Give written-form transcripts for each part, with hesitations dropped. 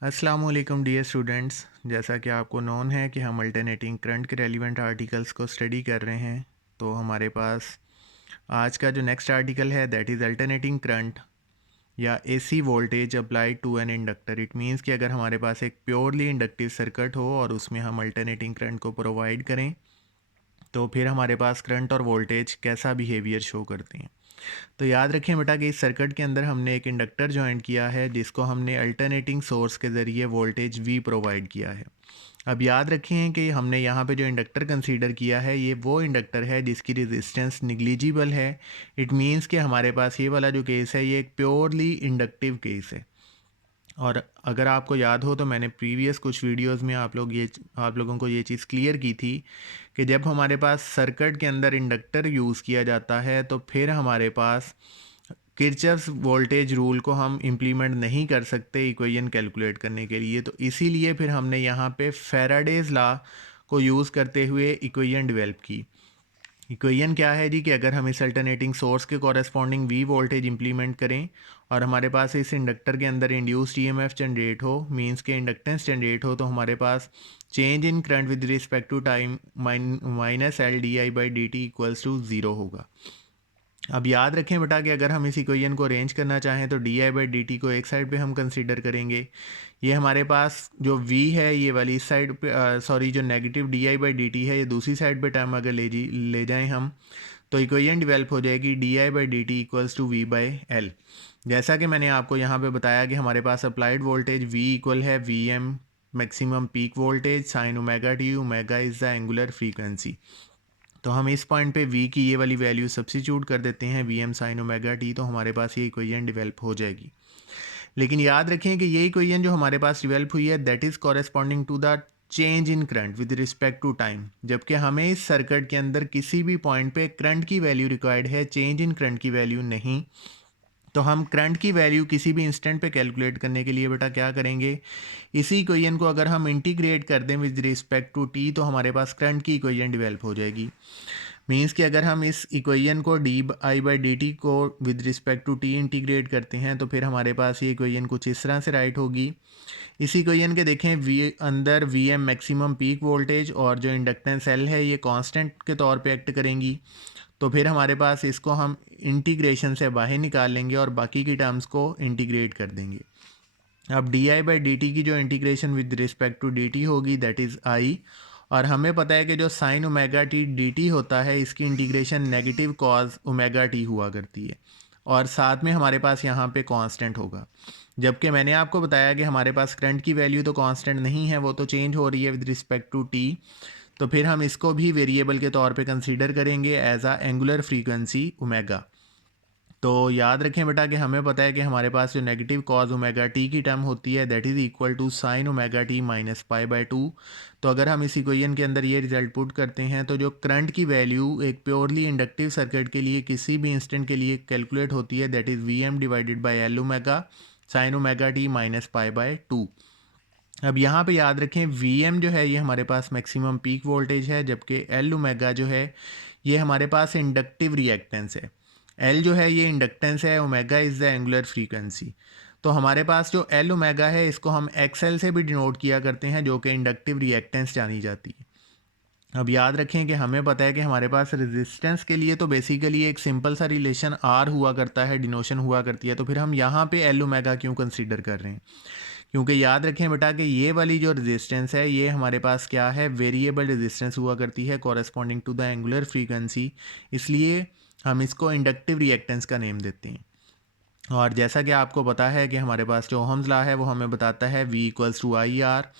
अस्सलाम वालेकुम dear students. जैसा कि आपको नोन है कि हम अल्टरनेटिंग करंट के रेलिवेंट आर्टिकल्स को स्टडी कर रहे हैं, तो हमारे पास आज का जो नेक्स्ट आर्टिकल है दैट इज़ अल्टरनेटिंग करंट या AC voltage applied to an inductor. It means कि अगर हमारे पास एक प्योरली इंडक्टिव सर्किट हो और उसमें हम अल्टरनेटिंग करंट को प्रोवाइड करें तो फिर हमारे पास करंट और वोल्टेज कैसा बिहेवियर शो करते हैं। तो याद रखें बेटा कि इस सर्किट के अंदर हमने एक इंडक्टर ज्वाइन किया है जिसको हमने अल्टरनेटिंग सोर्स के ज़रिए वोल्टेज वी प्रोवाइड किया है। अब याद रखें कि हमने यहाँ पे जो इंडक्टर कंसीडर किया है ये वो इंडक्टर है जिसकी रेजिस्टेंस निग्लिजिबल है। इट मीन्स कि हमारे पास ये वाला जो केस है ये एक प्योरली इंडक्टिव केस है। और अगर आपको याद हो तो मैंने प्रीवियस कुछ वीडियोस में आप लोगों को ये चीज़ क्लियर की थी कि जब हमारे पास सर्किट के अंदर इंडक्टर यूज़ किया जाता है तो फिर हमारे पास किरचॉफ्स वोल्टेज रूल को हम इम्प्लीमेंट नहीं कर सकते इक्वेशन कैलकुलेट करने के लिए। तो इसीलिए फिर हमने यहाँ पे फैराडेज लॉ को यूज़ करते हुए इक्वेशन डेवलप की। इक्वेशन क्या है जी कि अगर हम इस अल्टरनेटिंग सोर्स के कॉरेस्पॉन्डिंग वी वोल्टेज इंप्लीमेंट करें और हमारे पास इस इंडक्टर के अंदर इंड्यूस्ड ईएमएफ जनरेट हो, मींस के इंडक्टेंस जनरेट हो, तो हमारे पास change in current with respect to time minus L D I by D T equals to zero होगा। अब याद रखें बेटा कि अगर हम इस इक्वेशन को अरेंज करना चाहें तो D I by D T को एक साइड पे हम कंसीडर करेंगे। ये हमारे पास जो v है ये वाली इस साइड पे, सॉरी जो negative D I by D T है ये दूसरी साइड पे टर्म अगर ले जाएं हम तो इक्वेशन डेवलप हो जाएगी D I by D T equals to V by L. जैसा कि मैंने आपको यहाँ पे बताया कि हमारे पास अप्लाइड वोल्टेज v इक्वल है V M maximum peak voltage sine omega T, omega is the angular frequency. तो हम इस पॉइंट पे v की ये वाली वैल्यू सब्सिट्यूट कर देते हैं V M sine omega T, तो हमारे पास ये इक्वेशन डेवलप हो जाएगी। लेकिन याद रखें कि ये इक्वेशन जो हमारे पास डेवलप हुई है that is corresponding to the change in current with respect to time, जबकि हमें इस सर्किट के अंदर किसी भी पॉइंट पे करंट की वैल्यू रिक्वायर्ड है, चेंज इन करंट की वैल्यू नहीं। तो हम करंट की वैल्यू किसी भी इंस्टेंट पे कैलकुलेट करने के लिए बेटा क्या करेंगे, इसी इक्वेशन को अगर हम इंटीग्रेट कर दें विद रिस्पेक्ट टू टी तो हमारे पास करंट की इक्वेशन डेवलप हो जाएगी। मीन्स कि अगर हम इस इक्वेशन को D I by D T को with respect to T integrate करते हैं तो फिर हमारे पास ये इक्वेशन कुछ इस तरह से राइट होगी। इस इक्वेशन के देखें वी अंदर V M maximum peak voltage और जो इंडक्टेंस एल है ये कांस्टेंट के तौर पे एक्ट करेंगी। तो फिर हमारे पास इसको हम इंटीग्रेशन से बाहर निकाल लेंगे और बाकी की टर्म्स को इंटीग्रेट कर देंगे। अब D I by D T की जो integration with respect to D T होगी दैट इज़ आई, और हमें पता है कि जो sine omega T D T होता है इसकी integration negative cos omega T हुआ करती है और साथ में हमारे पास यहाँ पे कांस्टेंट होगा। जबकि मैंने आपको बताया कि हमारे पास करंट की वैल्यू तो कांस्टेंट नहीं है, वो तो चेंज हो रही है विद रिस्पेक्ट टू टी। तो फिर हम इसको भी वेरिएबल के तौर पे कंसीडर करेंगे एज आ एंगुलर फ्रीक्वेंसी ओमेगा। तो याद रखें बेटा कि हमें पता है कि हमारे पास जो नेगेटिव कॉज ओमेगा टी की टर्म होती है that is equal to sine omega T minus pi by two. तो अगर हम इस इक्वेशन के अंदर ये रिजल्ट पुट करते हैं तो जो करंट की वैल्यू एक प्योरली इंडक्टिव सर्किट के लिए किसी भी इंस्टेंट के लिए कैलकुलेट होती है that is V M divided by L omega sine omega T minus pi by two. अब यहाँ पे याद रखें वी एम जो है ये हमारे पास मैक्सिमम पीक वोल्टेज है, जबकि एल ओमेगा जो है ये हमारे पास इंडक्टिव रिएक्टेंस है। एल जो है ये इंडक्टेंस है, omega is the angular frequency. तो हमारे पास जो एल ओमेगा है इसको हम एक्सएल से भी डिनोट किया करते हैं जो कि इंडक्टिव रिएक्टेंस जानी जाती है। अब याद रखें कि हमें पता है कि हमारे पास रेजिस्टेंस के लिए तो बेसिकली एक सिंपल सा रिलेशन आर हुआ करता है, डिनोशन हुआ करती है। तो फिर हम यहाँ पे एल ओमेगा क्यों कंसीडर कर रहे हैं, क्योंकि याद रखें बेटा कि ये वाली जो रेजिस्टेंस है ये हमारे पास क्या है, वेरिएबल रेजिस्टेंस हुआ करती है corresponding to the angular frequency, इसलिए हम इसको इंडक्टिव रिएक्टेंस का नेम देते हैं। और जैसा कि आपको पता है कि हमारे पास जो ओहम्स लॉ है वो हमें बताता है V equals to I R.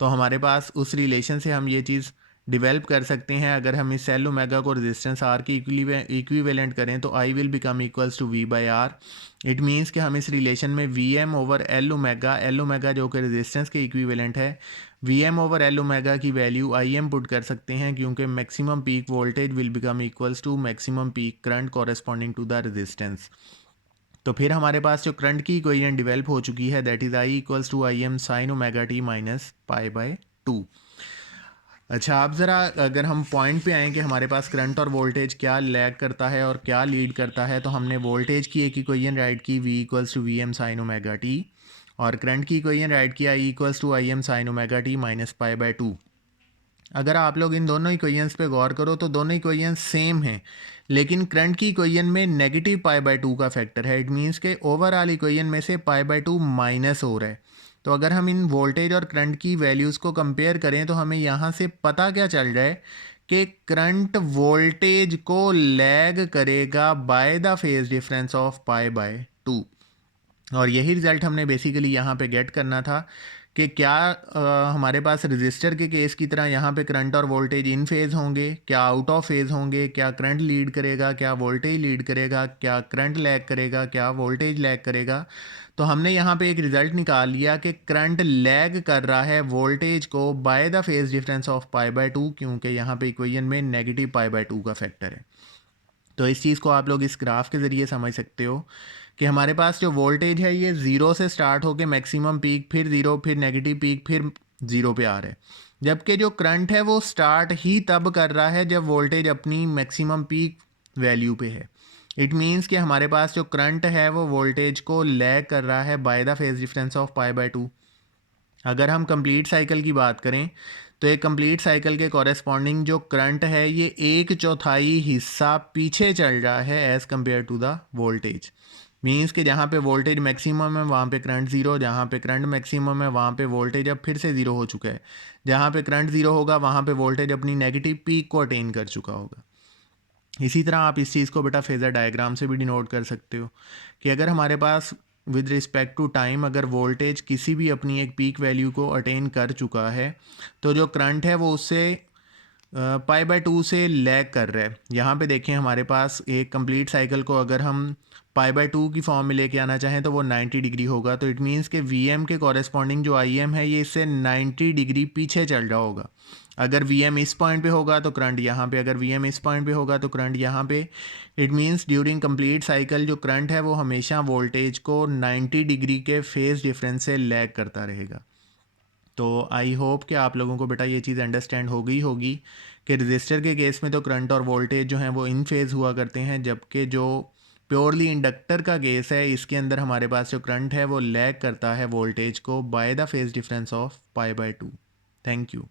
तो हमारे पास उस रिलेशन से हम ये चीज़ डिवेल्प कर सकते हैं। अगर हम इस एल ओमेगा को रेजिस्टेंस आर की इक्विवेलेंट करें तो I will become equals to V by R. It means कि हम इस रिलेशन में V M over L omega जो कि रेजिस्टेंस के इक्विवेलेंट है, V M over L omega की वैल्यू आई एम पुट कर सकते हैं, क्योंकि maximum peak voltage will become equals to maximum peak current corresponding to the resistance. तो फिर हमारे पास जो करंट की इक्वेशन डेवलप हो चुकी है that is I equals to I M sine omega T minus pi by two. अच्छा, आप ज़रा अगर हम पॉइंट पे आएँ कि हमारे पास करंट और वोल्टेज क्या लैग करता है और क्या लीड करता है, तो हमने वोल्टेज की एक इक्वेशन राइट की V equals to V M sine omega T, और करंट की इक्वेशन राइट किया E=IM sin omega t minus π/2। अगर आप लोग इन दोनों इक्वेशंस पे गौर करो तो दोनों इक्वेशंस सेम हैं, लेकिन करंट की इक्वेशन में नेगेटिव π/2 का फैक्टर है। इट मीन्स के ओवरऑल इक्वेशन में से π/2 माइनस हो रहा है। तो अगर हम इन वोल्टेज और करंट की वैल्यूज़ को कंपेयर करें तो हमें यहाँ से पता क्या चल रहा है कि करंट वोल्टेज को लैग करेगा by the phase difference of π/2। और यही रिज़ल्ट हमने बेसिकली यहाँ पे गेट करना था कि क्या हमारे पास रजिस्टर के केस की तरह यहाँ पे करंट और वोल्टेज इन फेज़ होंगे, क्या आउट ऑफ फेज़ होंगे, क्या करंट लीड करेगा, क्या वोल्टेज लीड करेगा, क्या करंट लैग करेगा, क्या वोल्टेज लैग करेगा। तो हमने यहाँ पे एक रिज़ल्ट निकाल लिया कि करंट लैग कर रहा है वोल्टेज को by the phase difference of π/2, क्योंकि यहाँ पे इक्वेशन में नेगेटिव π/2 का फैक्टर है। तो इस चीज़ को आप लोग इस ग्राफ के ज़रिए समझ सकते हो कि हमारे पास जो वोल्टेज है ये ज़ीरो से स्टार्ट होकर मैक्सिमम पीक, फिर ज़ीरो, फिर नेगेटिव पीक, फिर ज़ीरो पे आ रहा है। जबकि जो करंट है वो स्टार्ट ही तब कर रहा है जब वोल्टेज अपनी मैक्सिमम पीक वैल्यू पे है। इट मीन्स कि हमारे पास जो करंट है वो वोल्टेज को लैग कर रहा है by the phase difference of π/2। अगर हम कंप्लीट साइकिल की बात करें तो एक कंप्लीट साइकिल के कॉरेस्पॉन्डिंग जो करंट है ये 1/4 हिस्सा पीछे चल रहा है as compare to the voltage. Means कि जहाँ पे वोल्टेज मैक्सिमम है वहाँ पे करंट ज़ीरो, जहाँ पे करंट मैक्सिमम है वहाँ पे वोल्टेज अब फिर से ज़ीरो हो चुका है। जहाँ पे करंट ज़ीरो होगा वहाँ पे वोल्टेज अपनी नेगेटिव पीक को अटेन कर चुका होगा। इसी तरह आप इस चीज़ को बेटा फेज़र डायग्राम से भी डिनोट कर सकते हो कि अगर हमारे पास विद रिस्पेक्ट टू टाइम अगर वोल्टेज किसी भी अपनी एक पीक वैल्यू को अटेन कर चुका है तो जो करंट है वो उससे π/2 से लैग कर रहा है। यहाँ पे देखें हमारे पास एक कंप्लीट साइकिल को अगर हम π/2 की फॉर्म में लेके आना चाहें तो वो 90 डिग्री होगा। तो इट मीन्स के Vm के कॉरेस्पॉन्डिंग जो Im है ये इससे 90 डिग्री पीछे चल रहा होगा। अगर Vm इस पॉइंट पे होगा तो करंट यहाँ पे, अगर Vm इस पॉइंट पे होगा तो करंट यहाँ पे। It means during complete cycle जो करंट है वो हमेशा वोल्टेज को 90 डिग्री के फेज डिफरेंस से लैग करता रहेगा। तो आई होप कि आप लोगों को बेटा ये चीज़ अंडरस्टैंड हो गई होगी कि रजिस्टर के केस में तो करंट और वोल्टेज जो हैं वो इन फेज़ हुआ करते हैं, जबकि जो प्योरली इंडक्टर का केस है इसके अंदर हमारे पास जो करंट है वो लैग करता है वोल्टेज को by the phase difference of π/2। Thank you.